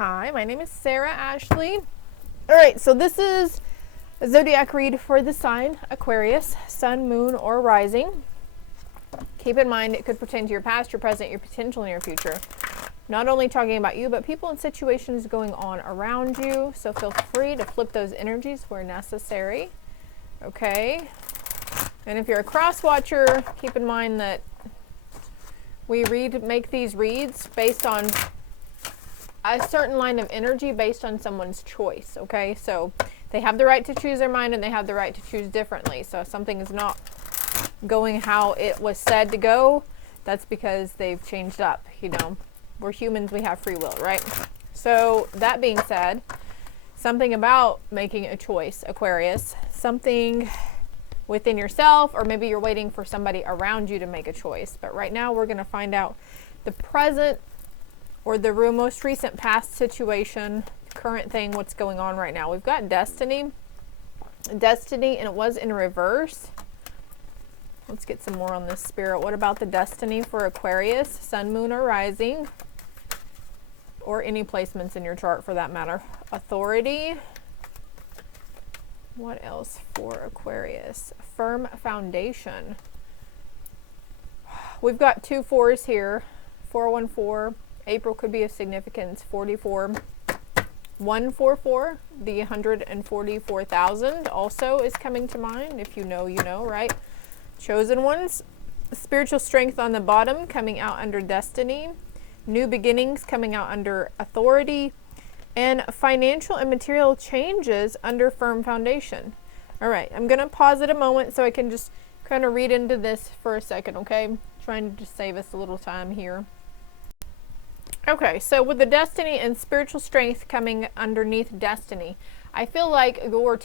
Hi, my name is SaraAshley. All right, so this is a zodiac read for the sign Aquarius, sun, moon, or rising. Keep in mind it could pertain to your past, your present, your potential, and your future. Not only talking about you, but people and situations going on around you. So feel free to flip those energies where necessary. Okay. And if you're a cross watcher, keep in mind that we make these reads based on a certain line of energy based on someone's choice. Okay. So they have the right to choose their mind and they have the right to choose differently. So if something is not going how it was said to go, that's because they've changed up. You know, we're humans, we have free will, right? So that being said, something about making a choice, Aquarius, something within yourself, or maybe you're waiting for somebody around you to make a choice. But right now we're going to find out the present or the most recent past situation, current thing, what's going on right now. We've got destiny, and it was in reverse. Let's get some more on this, Spirit. What about the destiny for Aquarius, sun, moon, or rising, or any placements in your chart for that matter? Authority. What else for Aquarius? Firm foundation. We've got 2 4s here. 414. April could be of significance. 44. 144. The 144,000 also is coming to mind. If you know, you know, right? Chosen ones. Spiritual strength on the bottom coming out under destiny. New beginnings coming out under authority. And financial and material changes under firm foundation. All right, I'm going to pause it a moment so I can just kind of read into this for a second, okay? Trying to just save us a little time here. Okay, so with the destiny and spiritual strength coming underneath destiny, I feel like you're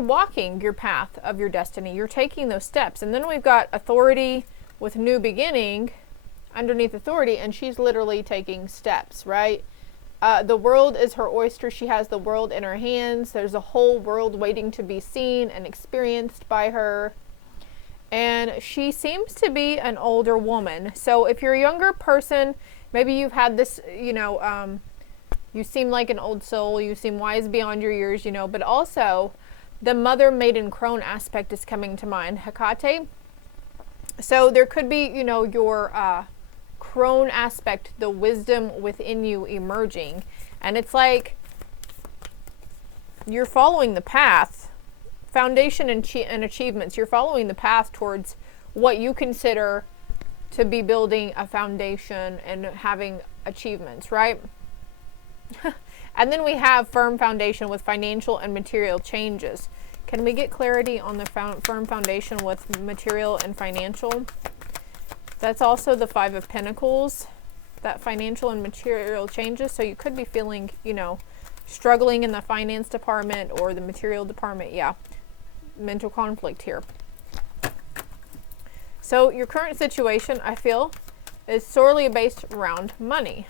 walking your path of your destiny. You're taking those steps. And then we've got authority with new beginning underneath authority, and she's literally taking steps, right? The world is her oyster. She has the world in her hands. There's a whole world waiting to be seen and experienced by her. And she seems to be an older woman. So if you're a younger person, maybe you've had this, you know, you seem like an old soul. You seem wise beyond your years, you know, but also the mother, maiden, crone aspect is coming to mind. Hecate. So there could be, you know, your crone aspect, the wisdom within you emerging. And it's like you're following the path. Foundation and achievements. You're following the path towards what you consider to be building a foundation and having achievements, right? And then we have firm foundation with financial and material changes. Can we get clarity on the firm foundation with material and financial? That's also the 5 of Pentacles, that financial and material changes. So you could be feeling, you know, struggling in the finance department or the material department. Yeah, mental conflict here. So your current situation, I feel, is sorely based around money.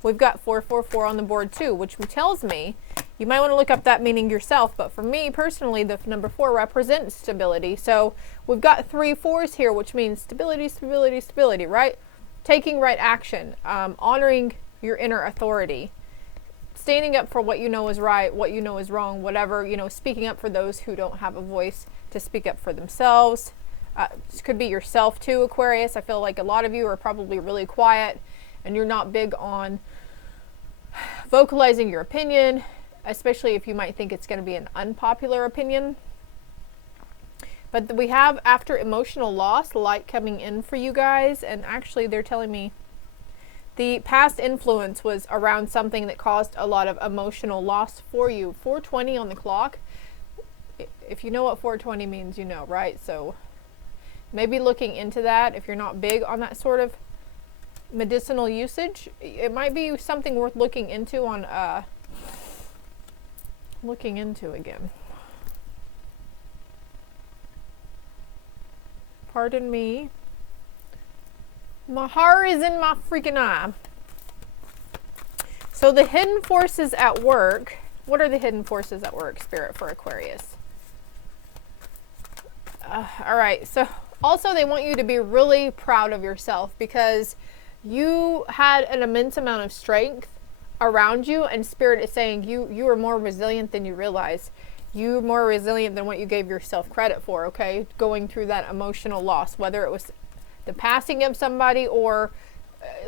We've got 444 on the board too, which tells me you might want to look up that meaning yourself. But for me personally, the number 4 represents stability. So we've got 3 4s here, which means stability, stability, stability, right? Taking right action, honoring your inner authority, standing up for what you know is right, what you know is wrong, whatever, you know, speaking up for those who don't have a voice to speak up for themselves. This could be yourself too, Aquarius. I feel like a lot of you are probably really quiet and you're not big on vocalizing your opinion, especially if you might think it's going to be an unpopular opinion. But we have, after emotional loss, light coming in for you guys. And actually they're telling me the past influence was around something that caused a lot of emotional loss for you. 420 on the clock. If you know what 420 means, you know, right? So maybe looking into that. If you're not big on that sort of medicinal usage, it might be something worth looking into on again. Pardon me. My heart is in my freaking eye. So the hidden forces at work. What are the hidden forces at work, Spirit, for Aquarius? All right. So also they want you to be really proud of yourself because you had an immense amount of strength around you, and Spirit is saying you are more resilient than you realize. You're more resilient than what you gave yourself credit for, okay? Going through that emotional loss, whether it was the passing of somebody or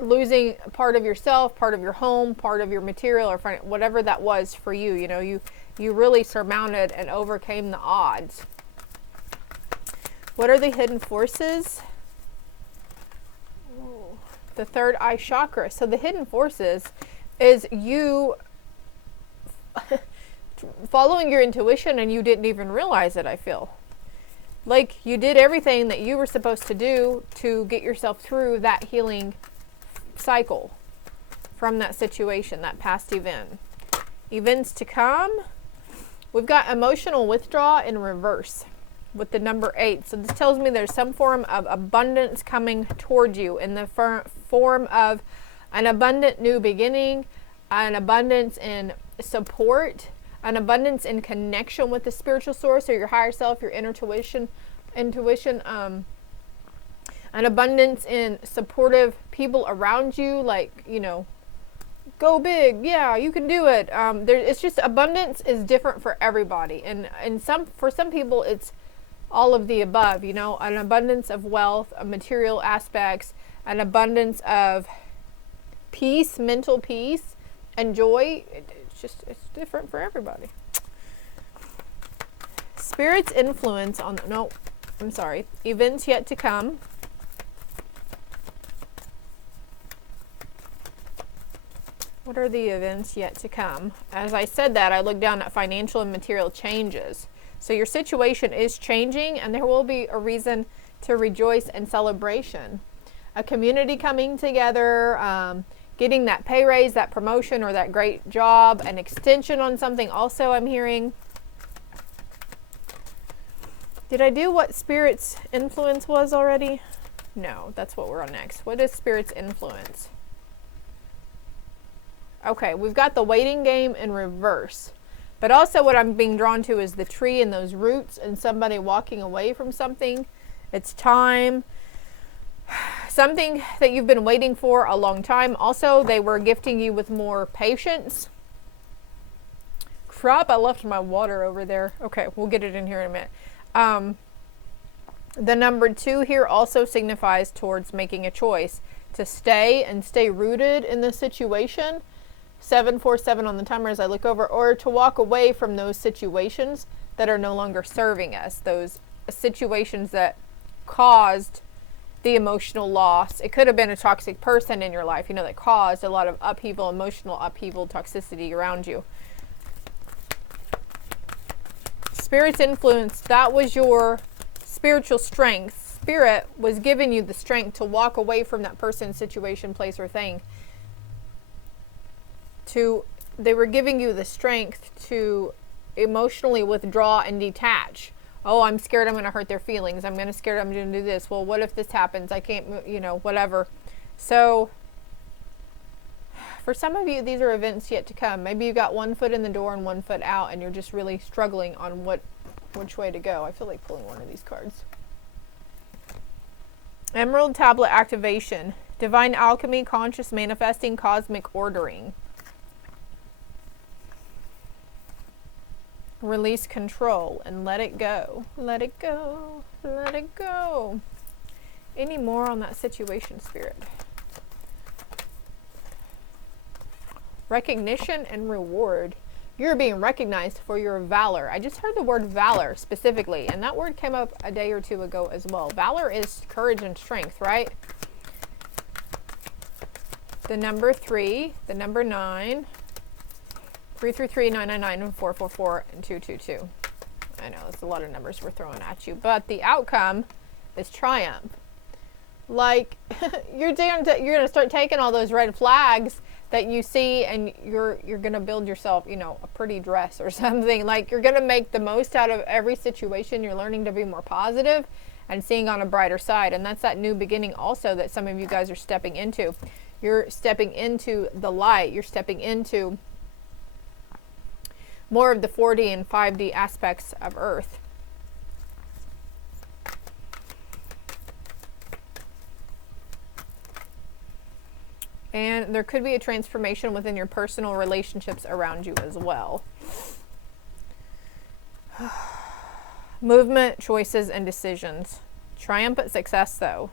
losing part of yourself, part of your home, part of your material, or whatever that was for you. You know, you really surmounted and overcame the odds. What are the hidden forces? Ooh, the third eye chakra. So the hidden forces is you following your intuition and you didn't even realize it, I feel. Like you did everything that you were supposed to do to get yourself through that healing cycle from that situation, that past event. Events to come. We've got emotional withdrawal in reverse with the number 8. So this tells me there's some form of abundance coming toward you in the form of an abundant new beginning, an abundance in support, an abundance in connection with the spiritual source or your higher self, your intuition, an abundance in supportive people around you, like, you know, go big, yeah, you can do it. It's just abundance is different for everybody, and for some people it's all of the above, you know, an abundance of wealth, of material aspects, an abundance of peace, mental peace, and joy. It's different for everybody. Spirit's influence on, events yet to come. What are the events yet to come? As I said that, I looked down at financial and material changes. So your situation is changing, and there will be a reason to rejoice and celebration. A community coming together, getting that pay raise, that promotion, or that great job, an extension on something also I'm hearing. Did I do what Spirit's influence was already? No, that's what we're on next. What is Spirit's influence? Okay, we've got the waiting game in reverse. But also what I'm being drawn to is the tree and those roots and somebody walking away from something. It's time. Something that you've been waiting for a long time. Also, they were gifting you with more patience. Crap, I left my water over there. Okay, we'll get it in here in a minute. The number 2 here also signifies towards making a choice to stay and stay rooted in the situation. 747 on the timer as I look over, or to walk away from those situations that are no longer serving us, those situations that caused the emotional loss. It could have been a toxic person in your life, you know, that caused a lot of upheaval, emotional upheaval, toxicity around you. Spirit's influence, that was your spiritual strength. Spirit was giving you the strength to walk away from that person, situation, place, or thing. They were giving you the strength to emotionally withdraw and detach. Oh, I'm scared I'm going to hurt their feelings. I'm scared I'm going to do this. Well, what if this happens? I can't, you know, whatever. So for some of you, these are events yet to come. Maybe you got one foot in the door and one foot out, and you're just really struggling on which way to go. I feel like pulling one of these cards. Emerald Tablet activation. Divine alchemy, conscious manifesting, cosmic ordering. Release control and let it go. Let it go. Let it go. Any more on that situation, Spirit? Recognition and reward. You're being recognized for your valor. I just heard the word valor specifically, and that word came up a day or two ago as well. Valor is courage and strength, right? The number 3, the number 9, 333, 999, and 444, and 222. I know, it's a lot of numbers we're throwing at you, but the outcome is triumph. Like, you're going to start taking all those red flags that you see, and you're going to build yourself, you know, a pretty dress or something. Like, you're going to make the most out of every situation. You're learning to be more positive and seeing on a brighter side. And that's that new beginning also that some of you guys are stepping into. You're stepping into the light. You're stepping into more of the 4D and 5D aspects of Earth. And there could be a transformation within your personal relationships around you as well. Movement, choices, and decisions. Triumphant success, though.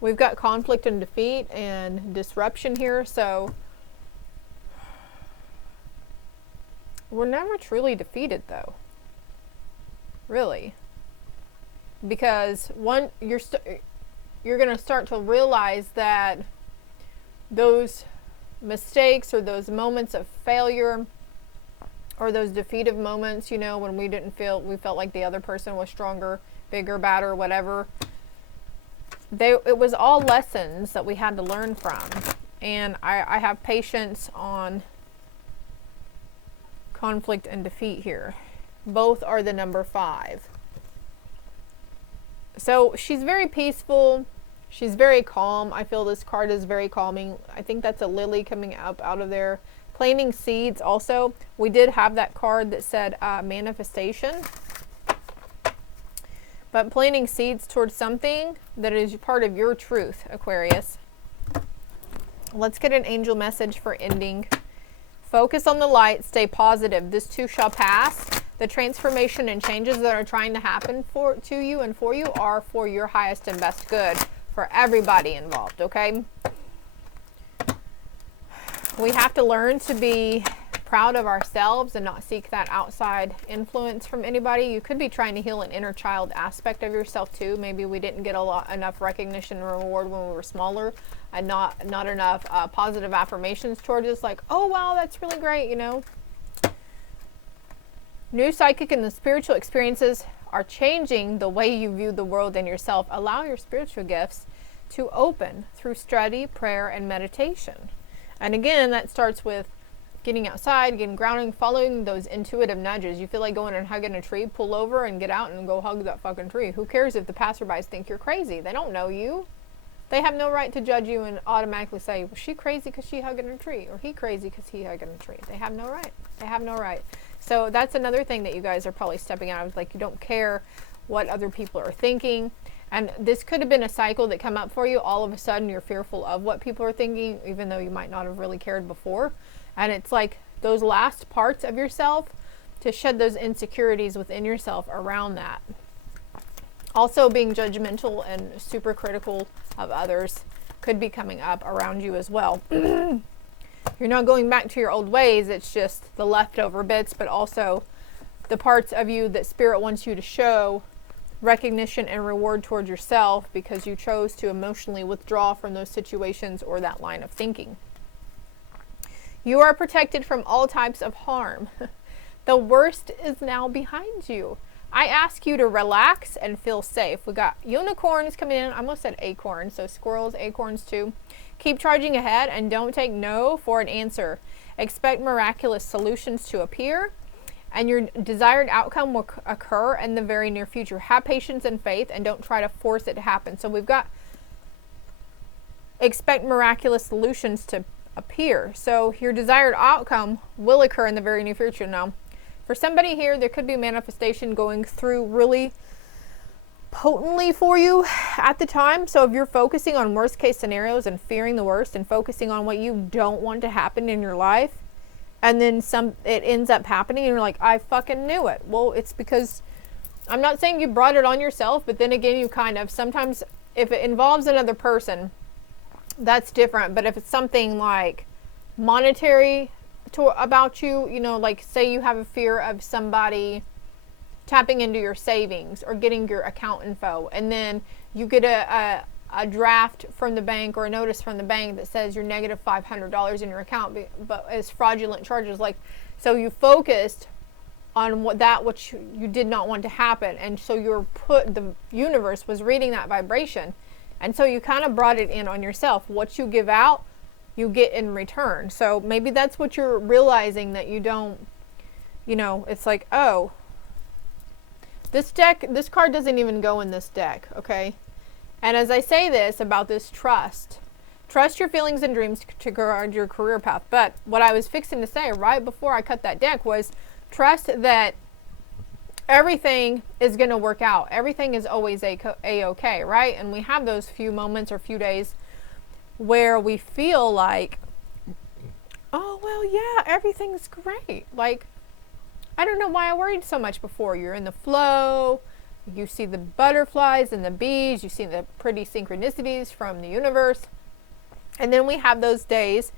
We've got conflict and defeat and disruption here, so we're never truly defeated, though. Really. Because you're going to start to realize that those mistakes or those moments of failure or those defeative moments, you know, when we felt like the other person was stronger, bigger, badder, whatever, it was all lessons that we had to learn from. And I have patience on conflict and defeat here. Both are the number 5. So she's very peaceful. She's very calm. I feel this card is very calming. I think that's a lily coming up out of there. Planting seeds also. We did have that card that said manifestation. But planting seeds towards something that is part of your truth, Aquarius. Let's get an angel message for ending. Focus on the light. Stay positive. This too shall pass. The transformation and changes that are trying to happen to you and for you are for your highest and best good for everybody involved, okay? We have to learn to be proud of ourselves and not seek that outside influence from anybody. You could be trying to heal an inner child aspect of yourself too. Maybe we didn't get enough recognition and reward when we were smaller, and not enough positive affirmations towards us, like, oh wow, that's really great, you know. New psychic and the spiritual experiences are changing the way you view the world and yourself. Allow your spiritual gifts to open through study, prayer, and meditation. And again, that starts with getting outside, getting grounding, following those intuitive nudges. You feel like going and hugging a tree, pull over and get out and go hug that fucking tree. Who cares if the passerbys think you're crazy? They don't know you. They have no right to judge you and automatically say, well, she crazy because she hugging a tree, or he crazy because he hugging a tree. They have no right. They have no right. So that's another thing that you guys are probably stepping out of, like, you don't care what other people are thinking. And this could have been a cycle that come up for you. All of a sudden you're fearful of what people are thinking, even though you might not have really cared before. And it's like those last parts of yourself to shed those insecurities within yourself around that. Also, being judgmental and super critical of others could be coming up around you as well. You're not going back to your old ways. It's just the leftover bits, but also the parts of you that Spirit wants you to show recognition and reward towards yourself because you chose to emotionally withdraw from those situations or that line of thinking. You are protected from all types of harm. The worst is now behind you. I ask you to relax and feel safe. We got unicorns coming in. I almost said acorns, so squirrels, acorns too. Keep charging ahead and don't take no for an answer. Expect miraculous solutions to appear, and your desired outcome will occur in the very near future. Have patience and faith and don't try to force it to happen. So we've got expect miraculous solutions to appear. So your desired outcome will occur in the very near future. Now, for somebody here, there could be manifestation going through really potently for you at the time. So if you're focusing on worst case scenarios and fearing the worst and focusing on what you don't want to happen in your life, and then it ends up happening and you're like, I fucking knew it. Well, it's because, I'm not saying you brought it on yourself, but then again, you kind of, sometimes if it involves another person, that's different. But if it's something like monetary about you, you know, like say you have a fear of somebody tapping into your savings or getting your account info, and then you get a draft from the bank or a notice from the bank that says you're negative $500 in your account, but as fraudulent charges. Like, so you focused on what you did not want to happen, and so the universe was reading that vibration, and so you kind of brought it in on yourself. What you give out, you get in return. So maybe that's what you're realizing, that you don't, you know, it's like, oh, this card doesn't even go in this deck, okay? And as I say this about this trust your feelings and dreams to guard your career path. But what I was fixing to say right before I cut that deck was trust that everything is going to work out. Everything is always a-okay, right? And we have those few moments or few days where we feel like, oh, well, yeah, everything's great. Like, I don't know why I worried so much before. You're in the flow. You see the butterflies and the bees. You see the pretty synchronicities from the universe. And then we have those days,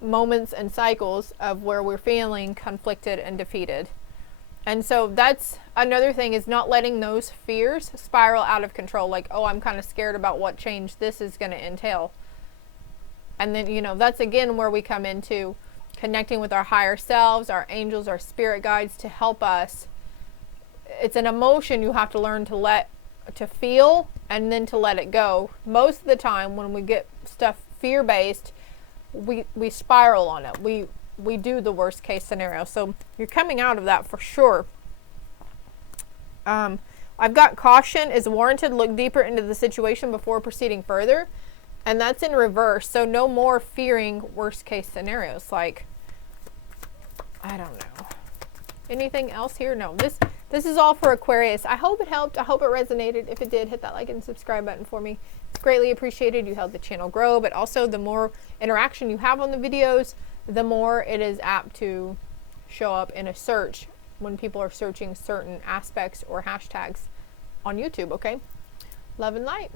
moments and cycles of where we're feeling conflicted and defeated. And so that's another thing, is not letting those fears spiral out of control. Like, oh, I'm kind of scared about what change this is going to entail. And then, you know, that's again where we come into connecting with our higher selves, our angels, our spirit guides to help us. It's an emotion you have to learn to feel and then to let it go. Most of the time when we get stuff fear-based, we spiral on it. We do the worst case scenario. So you're coming out of that for sure. I've got caution is warranted. Look deeper into the situation before proceeding further. And that's in reverse. So no more fearing worst case scenarios. Like, I don't know. Anything else here? No. This is all for Aquarius. I hope it helped. I hope it resonated. If it did, hit that like and subscribe button for me. It's greatly appreciated. You help the channel grow, but also the more interaction you have on the videos, the more it is apt to show up in a search when people are searching certain aspects or hashtags on YouTube, okay? Love and light.